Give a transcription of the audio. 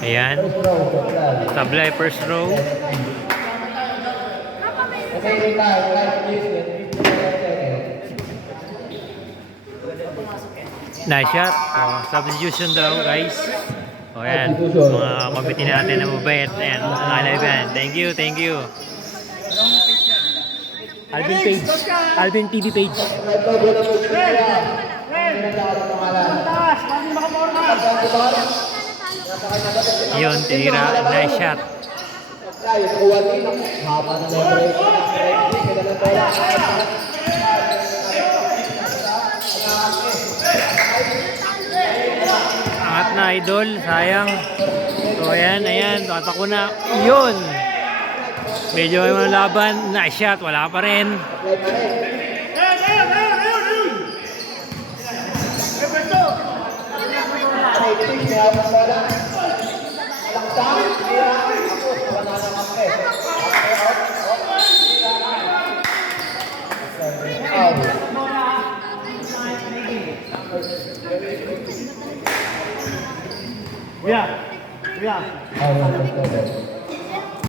Ayan. Tablay first row. Nice shot. Substitution daw, guys. O yan. Mga kabiti natin na mabait. Ayan. Nakalive yan. Thank you, thank you. Alvin Page. Alvin TV Page. Yun, tira. Nice shot. Angat na, idol. Sayang. So, ayan, ayan. Tatak ko na. Yun. Medyo may mga laban. Nice shot. Wala pa rin. Yeah.